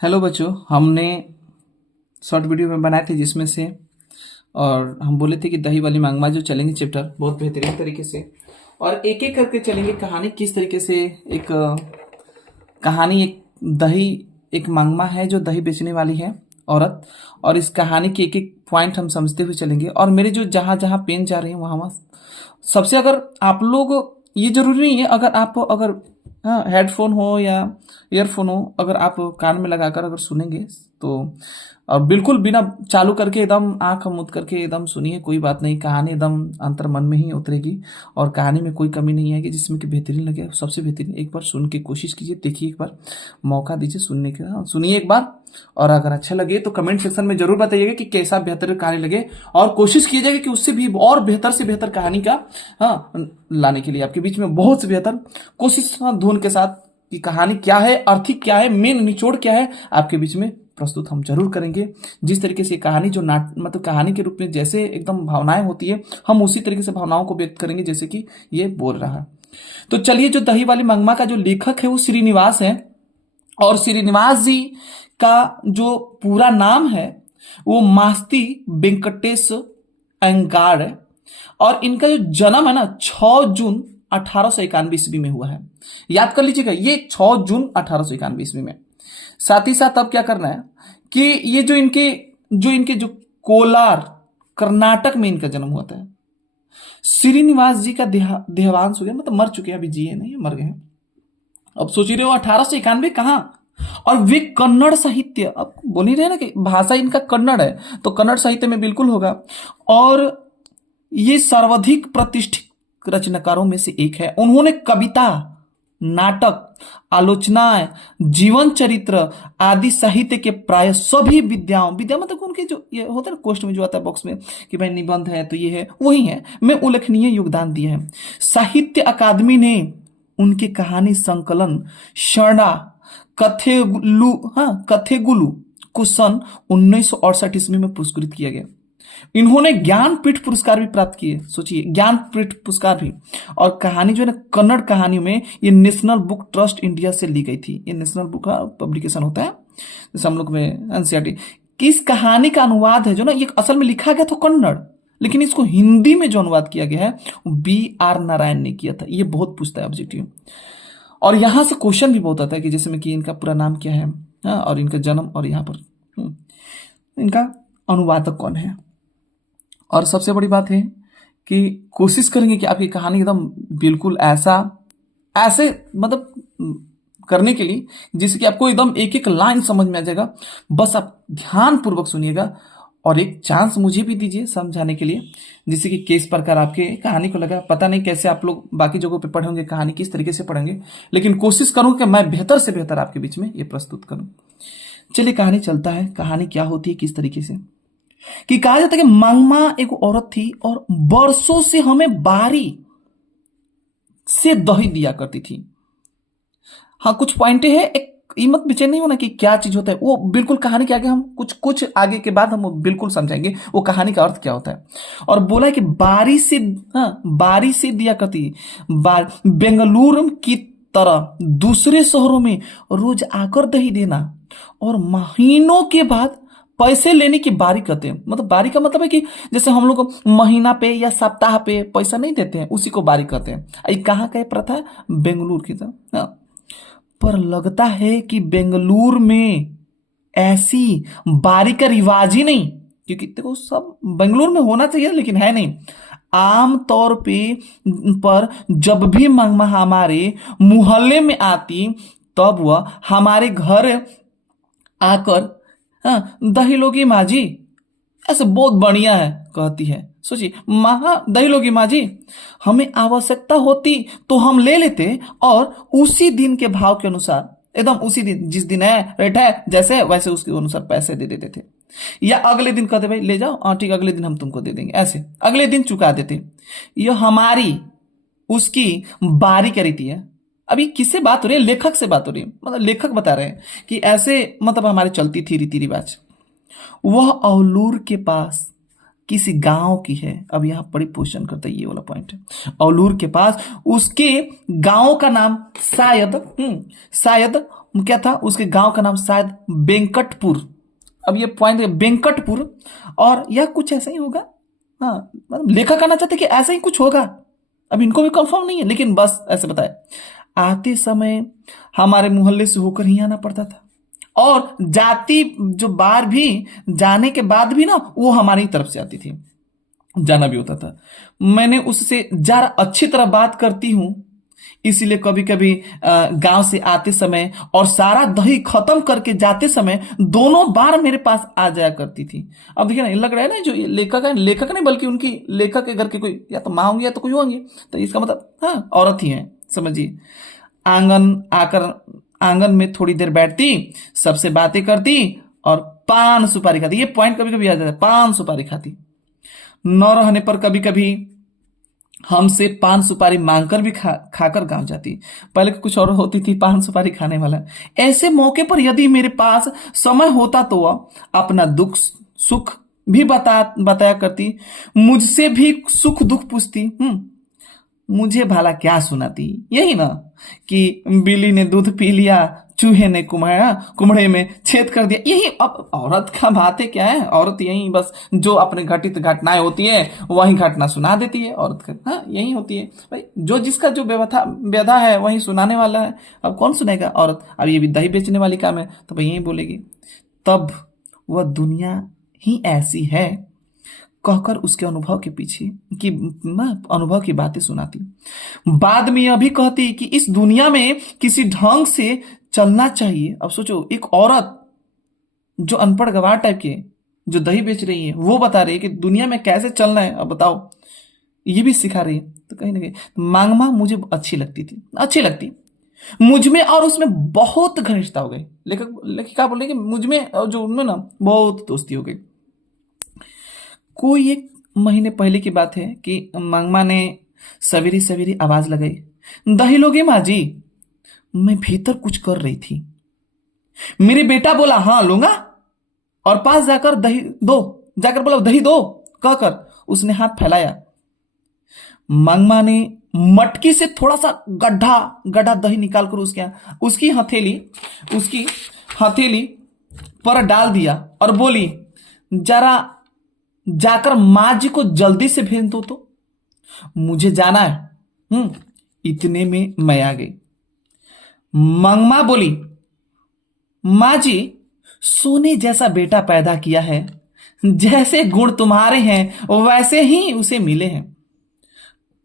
Hello बच्चों, हमने short video में बनाए थे जिसमें से और हम बोले थे कि दही वाली मांगमा जो चलेंगे चैप्टर बहुत बेहतरीन तरीके से और एक एक करके चलेंगे। कहानी किस तरीके से एक कहानी एक दही एक मांगमा है जो दही बेचने वाली है औरत, और इस कहानी के एक एक पॉइंट हम समझते हुए चलेंगे। और मेरे जो जहाँ जहाँ पेन जा रहे हैं वहाँ वहाँ सबसे, अगर आप लोग, ये जरूरी नहीं है अगर आप अगर हाँ हेडफोन हो या ईयरफोन हो, अगर आप कान में लगाकर अगर सुनेंगे तो बिल्कुल बिना चालू करके एकदम आंख मूंद करके एकदम सुनिए, कोई बात नहीं। कहानी एकदम अंतर मन में ही उतरेगी और कहानी में कोई कमी नहीं आएगी जिसमें कि बेहतरीन लगे। सबसे बेहतरीन एक बार सुन के कोशिश कीजिए, देखिए, एक बार मौका दीजिए सुनने का। हाँ, सुनिए एक बार, और अगर अच्छा लगे तो कमेंट सेक्शन में जरूर बताइएगा कि कैसा बेहतर कहानी लगे, और कोशिश कीजिएगा कि उससे भी और बेहतर से बेहतर कहानी का हाँ लाने के लिए आपके बीच में बहुत से बेहतर कोशिश, हाँ, धुन के साथ कि कहानी क्या है, आर्थिक क्या है, मेन निचोड़ क्या है, आपके बीच में प्रस्तुत हम जरूर करेंगे। जिस तरीके से कहानी जो नाट मतलब कहानी के रूप में जैसे एकदम भावनाएं होती है, हम उसी तरीके से भावनाओं को व्यक्त करेंगे जैसे कि ये बोल रहा है। तो चलिए, जो दही वाली मंगमा का जो लेखक है वो श्रीनिवास है, और श्रीनिवास जी का जो पूरा नाम है वो मास्ती वेंकटेश अयंगार है। और इनका जो जन्म है ना 6 जून 1891 ईस्वी में हुआ है। याद कर लीजिएगा, ये 6 जून 1891 ईस्वी में। साथ ही साथ अब क्या करना है कि ये जो कोलार कर्नाटक में इनका जन्म हुआ था। श्रीनिवास जी का देहांत हो गया, मतलब मर चुके हैं, अभी जिए नहीं, मर गए हैं। अब सोच ही रहे हो 1891 कहाँ। और वे कन्नड़ साहित्य, अब बोल ही रहे ना कि भाषा इनका कन्नड़ है, तो कन्नड़ साहित्य में बिल्कुल होगा। और ये सर्वाधिक प्रतिष्ठित रचनाकारों में से एक है। उन्होंने कविता, नाटक, आलोचनाएं, जीवन चरित्र आदि साहित्य के प्राय सभी विद्या मतलब उनके जो ये होता है ना, कोष्ट में जो आता है बॉक्स में कि भाई निबंध है तो ये है वही है, में उल्लेखनीय योगदान दिए हैं। साहित्य अकादमी ने उनके कहानी संकलन शर्णा कथेगुलू, हाँ, कथेगुलू को सन 1968 ईस्वी में पुरस्कृत किया गया। इन्होंने ज्ञानपीठ पुरस्कार भी प्राप्त किए, सोचिए, ज्ञानपीठ पुरस्कार भी। और कहानी जो है ना कन्नड़ कहानियों में ये नेशनल बुक ट्रस्ट इंडिया से ली गई थी। ये नेशनल बुक का पब्लिकेशन होता है जैसे हम लोग में एनसीईआरटी कि इस कहानी का अनुवाद है जो ना, ये असल में लिखा गया था कन्नड़, लेकिन इसको हिंदी में जो अनुवाद किया गया है वो B.R. नारायण ने किया था। ये बहुत पूछता है ऑब्जेक्टिव, और यहां से क्वेश्चन भी बहुत आता है कि जैसे में कि इनका पूरा नाम क्या है, हाँ, और इनका जन्म, और यहाँ पर इनका अनुवादक कौन है। और सबसे बड़ी बात है कि कोशिश करेंगे कि आपकी कहानी एकदम बिल्कुल ऐसे मतलब करने के लिए जिससे कि आपको एकदम एक एक लाइन समझ में आ जाएगा। बस आप ध्यान पूर्वक सुनिएगा और एक चांस मुझे भी दीजिए समझाने के लिए, जिससे कि किस प्रकार आपके कहानी को लगा। पता नहीं कैसे आप लोग बाकी जगहों पे पढ़ेंगे, कहानी किस तरीके से पढ़ेंगे, लेकिन कोशिश करूंगा कि मैं बेहतर से बेहतर आपके बीच में ये प्रस्तुत करूं। चलिए, कहानी चलता है। कहानी क्या होती है, किस तरीके से कि कहा जाता है कि मांगमा एक औरत थी और बरसों से हमें बारी से दही दिया करती थी। हाँ, कुछ पॉइंटें हैं, एक ये मत बेचैन नहीं होना कि क्या चीज होता है, वो बिल्कुल कहानी के आगे हम कुछ कुछ आगे के बाद हम बिल्कुल समझाएंगे वो कहानी का अर्थ क्या होता है। और बोला है कि बारी से, हाँ, बारी से दिया करती बेंगलुरु की तरह दूसरे शहरों में रोज आकर दही देना और महीनों के बाद पैसे लेने की बारी करते हैं। मतलब बारी का मतलब है कि जैसे हम लोग महीना पे या सप्ताह पे पैसा नहीं देते हैं, उसी को बारी करते हैं। ये कहाँ का प्रथा है? बेंगलुरु की तरह। हाँ। पर लगता है कि बेंगलुरु में ऐसी बारी का रिवाज ही नहीं, क्योंकि देखो सब बेंगलुरु में होना चाहिए लेकिन है नहीं। आम तौर पे पर जब भी मंगमा हमारे मोहल्ले में आती तब वह हमारे घर आकर, हाँ, दही लोगी माँ जी, ऐसे बहुत बढ़िया है कहती है। सोचिए, माँ दही लोगी माँ जी, हमें आवश्यकता होती तो हम ले लेते और उसी दिन के भाव के अनुसार, एकदम उसी दिन, जिस दिन है रेट है जैसे वैसे उसके अनुसार पैसे दे देते थे। या अगले दिन कहते भाई ले जाओ, हाँ ठीक, अगले दिन हम तुमको दे देंगे, ऐसे अगले दिन चुका देते। ये हमारी उसकी बारी क्या रीति है। अभी किससे बात हो रही है? लेखक से बात हो रही है। मतलब लेखक बता रहे हैं कि ऐसे मतलब हमारे चलती थी रीति रिवाज। वह औलूर के पास किसी गांव की है। अब यहां बड़ी क्वेश्चन करता है, ये वाला पॉइंट है। औलूर के पास उसके गांव का नाम शायद क्या था, उसके गांव का नाम शायद वेंकटपुर। अब ये पॉइंट है वेंकटपुर, और यह कुछ ऐसा ही होगा। हाँ, मतलब लेखक कहना चाहते कि ऐसा ही कुछ होगा। अब इनको भी कंफर्म नहीं है, लेकिन बस ऐसे बताए। आते समय हमारे मोहल्ले से होकर ही आना पड़ता था, और जाती जो बार भी जाने के बाद भी ना वो हमारी तरफ से आती थी, जाना भी होता था। मैंने उससे जरा अच्छी तरह बात करती हूँ, इसीलिए कभी कभी गांव से आते समय और सारा दही खत्म करके जाते समय दोनों बार मेरे पास आ जाया करती थी। अब देखिए ना, ये लग रहा है ना जो ये लेखक है, लेखक नहीं बल्कि उनकी लेखक के घर की कोई या तो माँ होंगी या तो कोई होंगी, तो इसका मतलब हाँ औरत ही है, समझिए। आंगन आकर आंगन में थोड़ी देर बैठती, सबसे बातें करती और पान सुपारी खाती। ये पॉइंट कभी कभी आ जाता है, पान सुपारी खाती। न रहने पर कभी कभी हमसे पान सुपारी मांगकर भी खाकर गांव जाती। पहले कुछ और होती थी पान सुपारी खाने वाला। ऐसे मौके पर यदि मेरे पास समय होता तो वह अपना दुख सुख भी बताया करती, मुझसे भी सुख दुख पूछती। मुझे भला क्या सुनाती, यही ना कि बिल्ली ने दूध पी लिया, चूहे ने कुम्हड़े में छेद कर दिया। यही अब औरत का बात है, क्या है, औरत यही बस जो अपने घटित घटनाएं होती है वही घटना सुना देती है औरत का। हाँ, यही होती है भाई, जो जिसका जो व्यथा व्यथा है वही सुनाने वाला है। अब कौन सुनेगा, औरत। अब ये भी दही बेचने वाली काम है तो भाई यही बोलेगी। तब वह दुनिया ही ऐसी है कहकर उसके अनुभव के पीछे की ना अनुभव की बातें सुनाती। बाद में यह भी कहती कि इस दुनिया में किसी ढंग से चलना चाहिए। अब सोचो, एक औरत जो अनपढ़ गवार टाइप की है, जो दही बेच रही है, वो बता रही है कि दुनिया में कैसे चलना है। अब बताओ, ये भी सिखा रही है। तो कहीं ना कहीं मांगमा मुझे अच्छी लगती थी, अच्छी लगती मुझ में, और उसमें बहुत घनिष्ठता हो गई। लेखक लेखिका बोल रही कि मुझ में और जो उनमें ना बहुत दोस्ती हो गई। कोई एक महीने पहले की बात है कि मंगमा ने सवेरी सवेरी आवाज लगाई, दही लोगे माँ जी। मैं भीतर कुछ कर रही थी। मेरे बेटा बोला हाँ लूंगा, और पास जाकर दही दो, जाकर बोला दही दो कहकर उसने हाथ फैलाया। मंगमा ने मटकी से थोड़ा सा गड्ढा गड्ढा दही निकालकर उसकी हथेली पर डाल दिया और बोली, जरा जाकर मां जी को जल्दी से भेज दो तो, मुझे जाना है। इतने में मैं आ गई। मंगमा बोली, मां जी, सोने जैसा बेटा पैदा किया है, जैसे गुण तुम्हारे हैं वैसे ही उसे मिले हैं।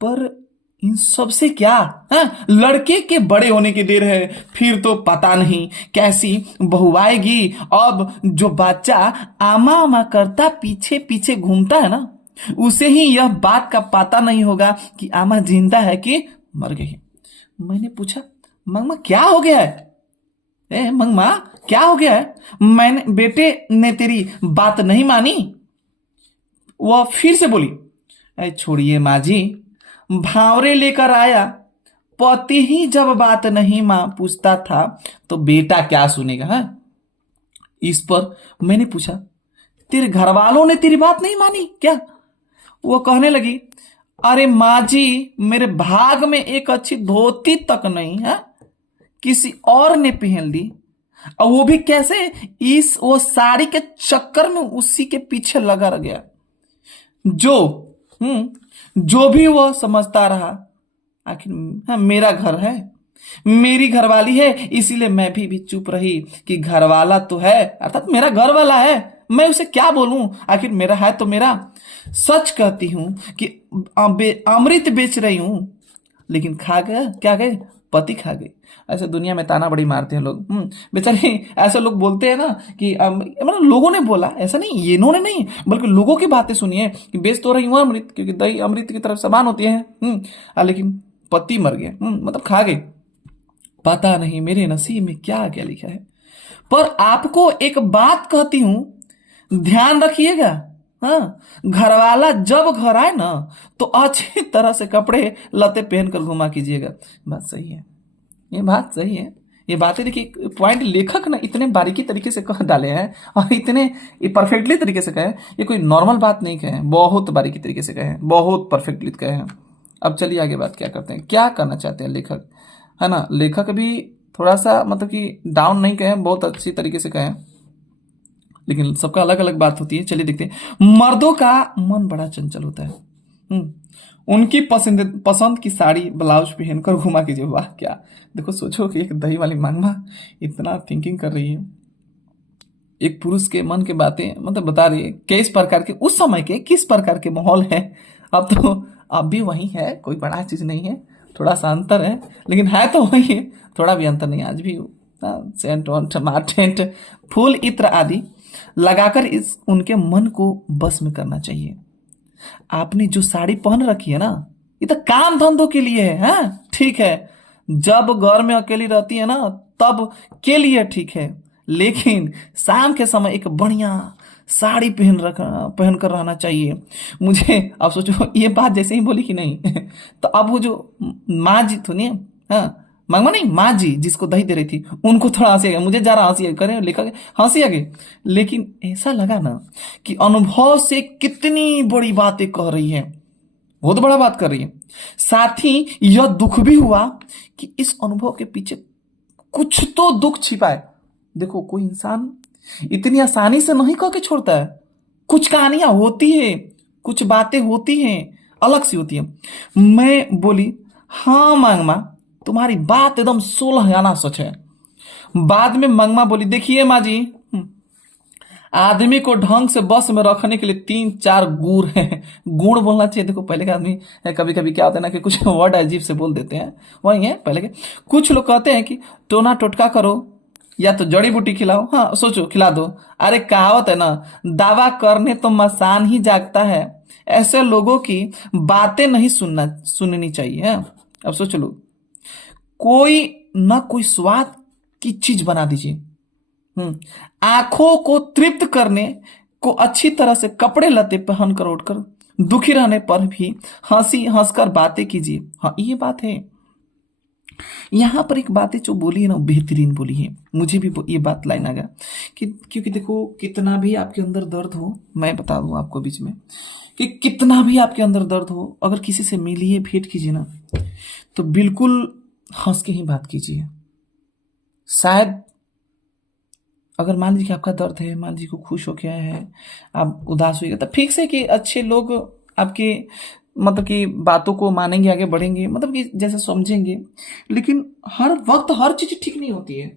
पर इन सब से क्या, लड़के के बड़े होने की देर है, फिर तो पता नहीं कैसी बहू आएगी। अब जो बच्चा आमा आमा करता पीछे पीछे घूमता है ना, उसे ही यह बात का पता नहीं होगा कि आमा जिंदा है कि मर गई। मैंने पूछा, मंगमा क्या हो गया है? मंगमा क्या हो गया है? मैंने बेटे ने तेरी बात नहीं मानी? वह फिर से बोली, छोड़िए माँ जी, भावरे लेकर आया। पति ही जब बात नहीं मां पूछता था तो बेटा क्या सुनेगा है? इस पर मैंने पूछा, तेरे घर वालों ने तेरी बात नहीं मानी क्या? वो कहने लगी, अरे माँ जी, मेरे भाग में एक अच्छी धोती तक नहीं है, किसी और ने पहन ली, और वो भी कैसे? वो साड़ी के चक्कर में उसी के पीछे लगा रह गया। जो भी वह समझता रहा, आखिर मेरा घर है, मेरी घरवाली है, इसीलिए मैं भी चुप रही कि घरवाला तो है, अर्थात मेरा घर वाला है, मैं उसे क्या बोलूं, आखिर मेरा है तो मेरा। सच कहती हूं कि अमृत बेच रही हूं, लेकिन खा गया क्या गए? पति खा गई। ऐसे दुनिया में ताना बड़ी मारते हैं लोग। बेचारे ऐसे लोग बोलते हैं ना कि मतलब लोगों ने बोला, ऐसा नहीं, ये इन्होंने नहीं, बल्कि लोगों की बातें सुनिए कि बेच तो रही हूं अमृत, क्योंकि दही अमृत की तरफ समान होती है। लेकिन पति मर गया, मतलब खा गई। पता नहीं मेरे नसीब में क्या क्या लिखा है। पर आपको एक बात कहती हूं, ध्यान रखिएगा। हाँ, घरवाला जब घर आए ना तो अच्छी तरह से कपड़े लते पहनकर घुमा कीजिएगा। बात सही है, ये बात सही है। ये बातें देखिए, पॉइंट लेखक ना इतने बारीकी तरीके से कह डाले हैं और इतने परफेक्टली तरीके से कहे, ये कोई नॉर्मल बात नहीं कहे, बहुत बारीकी तरीके से कहे, बहुत परफेक्टली कहे हैं। अब चलिए आगे बात क्या करते हैं, क्या करना चाहते हैं लेखक, है ना। लेखक भी थोड़ा सा मतलब कि डाउन नहीं कहें, बहुत अच्छी तरीके से कहें, लेकिन सबका अलग अलग बात होती है। चलिए देखते हैं। मर्दों का मन बड़ा चंचल होता है। उनकी पसंद पसंद की साड़ी ब्लाउज पहनकर घुमा कीजिए। वाह क्या! देखो सोचो कि एक दही वाली मांगमा इतना थिंकिंग कर रही है, एक पुरुष के मन के बातें मतलब बता रही है, किस प्रकार के उस समय के किस प्रकार के माहौल है। अब तो अब भी वही है, कोई बड़ा चीज नहीं है, थोड़ा सा अंतर है, लेकिन है तो वही है, थोड़ा भी अंतर नहीं है आज भी। सेंट वंट मार्टेंट फूल इत्र आदि लगाकर इस उनके मन को बस में करना चाहिए। आपने जो साड़ी पहन रखी है ना, ये तो काम धंधों के लिए है, हाँ ठीक है, जब घर में अकेली रहती है ना तब के लिए ठीक है, लेकिन शाम के समय एक बढ़िया साड़ी पहन कर रहना चाहिए। मुझे अब सोचो ये बात जैसे ही बोली कि नहीं तो अब वो जो माँ जी थी नहीं, हाँ मंगवा नहीं, माँ जी जिसको दही दे रही थी, उनको थोड़ा हंसी आ गया, मुझे जरा हंसी करे लेकर हंसी आ गई, लेकिन ऐसा लगा ना कि अनुभव से कितनी बड़ी बातें कह रही है, बहुत बड़ा बात कर रही है। साथ ही यह दुख भी हुआ कि इस अनुभव के पीछे कुछ तो दुख छिपा है। देखो कोई इंसान इतनी आसानी से नहीं कह के छोड़ता है, कुछ कहानियां होती है, कुछ बातें होती हैं, अलग सी होती है। मैं बोली हाँ मांगमा, तुम्हारी बात एकदम 16 आना सच है। बाद में मंगमा बोली देखिए माँ जी, आदमी को ढंग से बस में रखने के लिए 3-4 गुण है। गुण बोलना चाहिए। देखो पहले के आदमी कभी कभी क्या होता है ना कि कुछ वर्ड अजीब से बोल देते हैं, वही है पहले के। कुछ लोग कहते हैं कि टोना टोटका करो या तो जड़ी बूटी खिलाओ, हाँ सोचो खिला दो। अरे कहावत है ना, दावा करने तो मसान ही जागता है। ऐसे लोगों की बातें नहीं सुननी चाहिए, हाँ? अब सोच लो, कोई ना कोई स्वाद की चीज बना दीजिए। आंखों को तृप्त करने को अच्छी तरह से कपड़े लते पहनकर उठकर दुखी रहने पर भी हंसी हंसकर बातें कीजिए। हाँ ये बात है। यहां पर एक बात है जो बोली है ना, बेहतरीन बोली है। मुझे भी ये बात लाइन आ गया कि क्योंकि देखो कितना भी आपके अंदर दर्द हो, मैं बता दूं आपको बीच में कि कितना भी आपके अंदर दर्द हो, अगर किसी से मिलिए भेंट कीजिए ना, तो बिल्कुल हंस के ही बात कीजिए। शायद अगर मान लीजिए कि आपका दर्द है, मान लीजिए को खुश हो गया है, आप उदास होइएगा, तो फिक्स है कि अच्छे लोग आपके मतलब कि बातों को मानेंगे, आगे बढ़ेंगे, मतलब कि जैसे समझेंगे। लेकिन हर वक्त हर चीज ठीक नहीं होती है।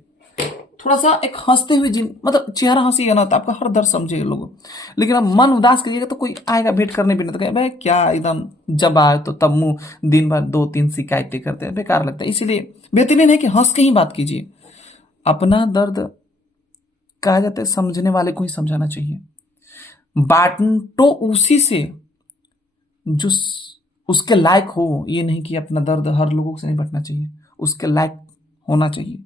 थोड़ा सा एक हंसते हुए जिन मतलब चेहरा हंसीगा ना तो आपका हर दर्द समझेगा लोग। लेकिन आप मन उदास करिएगा तो कोई आएगा भेंट करने भी नहीं, तो कहे भाई क्या एकदम, जब आए तो तब मुंह दिन भर 2-3 शिकायतें करते हैं, बेकार लगता है। इसीलिए बेहतरीन है कि हंस के ही बात कीजिए। अपना दर्द कहा जाता है समझने वाले को ही समझाना चाहिए। बांटो उसी से जो उसके लायक हो, ये नहीं कि अपना दर्द हर लोगों से नहीं बांटना चाहिए, उसके लायक होना चाहिए।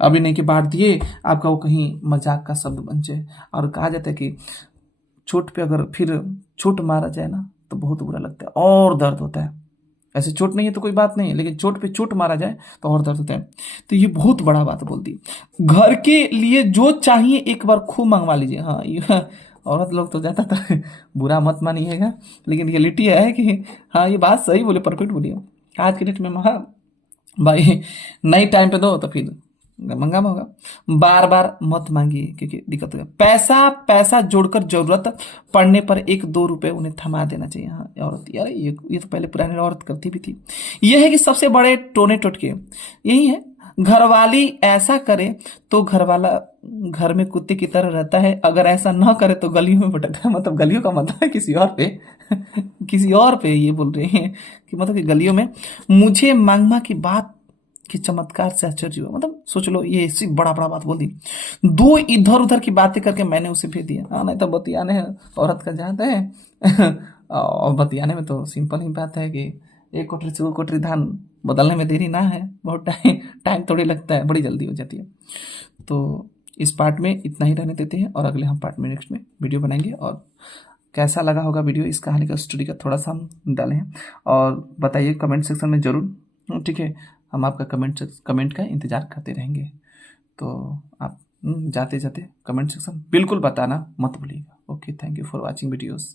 अभी नहीं कि बांट दिए आपका वो कहीं मजाक का शब्द बन जाए। और कहा जाता है कि चोट पे अगर फिर चोट मारा जाए ना तो बहुत बुरा लगता है और दर्द होता है। ऐसे चोट नहीं है तो कोई बात नहीं है, लेकिन चोट पे चोट मारा जाए तो और दर्द होता है। तो ये बहुत बड़ा बात बोल दी। घर के लिए जो चाहिए एक बार खूब मंगवा लीजिए। हाँ ये औरत लोग तो ज्यादातर बुरा मत मानिएगा, लेकिन रियलिटी है कि हाँ ये बात सही बोले, परफेक्ट बोलिए। आज के डेट में महा भाई नई टाइम पे दो तो फिर महंगा में होगा। बार बार मत मांगिए क्योंकि दिक्कत होगा। पैसा पैसा जोड़कर जरूरत पड़ने पर 1-2 रुपए उन्हें थमा देना चाहिए। हाँ औरत यार ये तो पहले पुरानी औरत करती भी थी। यह है कि सबसे बड़े टोने टोटके यही है। घरवाली ऐसा करे तो घरवाला घर में कुत्ते की तरह रहता है, अगर ऐसा ना करे तो गलियों में भटकता है। मतलब गलियों का मतलब है किसी और पे किसी और पे ये बोल रहे हैं कि मतलब कि गलियों में। मुझे मांगमा की बात कि चमत्कार से आश्चर्य हुआ। मतलब सोच लो ये ऐसी बड़ा बड़ा बात बोल दी। दो इधर उधर की बातें करके मैंने उसे भेज दिया। हाँ नहीं तो बतियाने औरत का जाता है और बतियाने में तो सिंपल ही बात है कि 1 कोठरी से 2 कोठरी धान बदलने में देरी ना है, बहुत टाइम टाइम थोड़ी लगता है, बड़ी जल्दी हो जाती है। तो इस पार्ट में इतना ही रहने देते हैं और अगले हम पार्ट में नेक्स्ट में वीडियो बनाएंगे। और कैसा लगा होगा वीडियो, इस कहानी का स्टोरी का थोड़ा सा हम डाले हैं और बताइए कमेंट सेक्शन में ज़रूर। ठीक है, हम आपका कमेंट का इंतज़ार करते रहेंगे। तो आप जाते जाते कमेंट सेक्शन बिल्कुल बताना मत भूलिएगा। Okay, thank you for watching videos.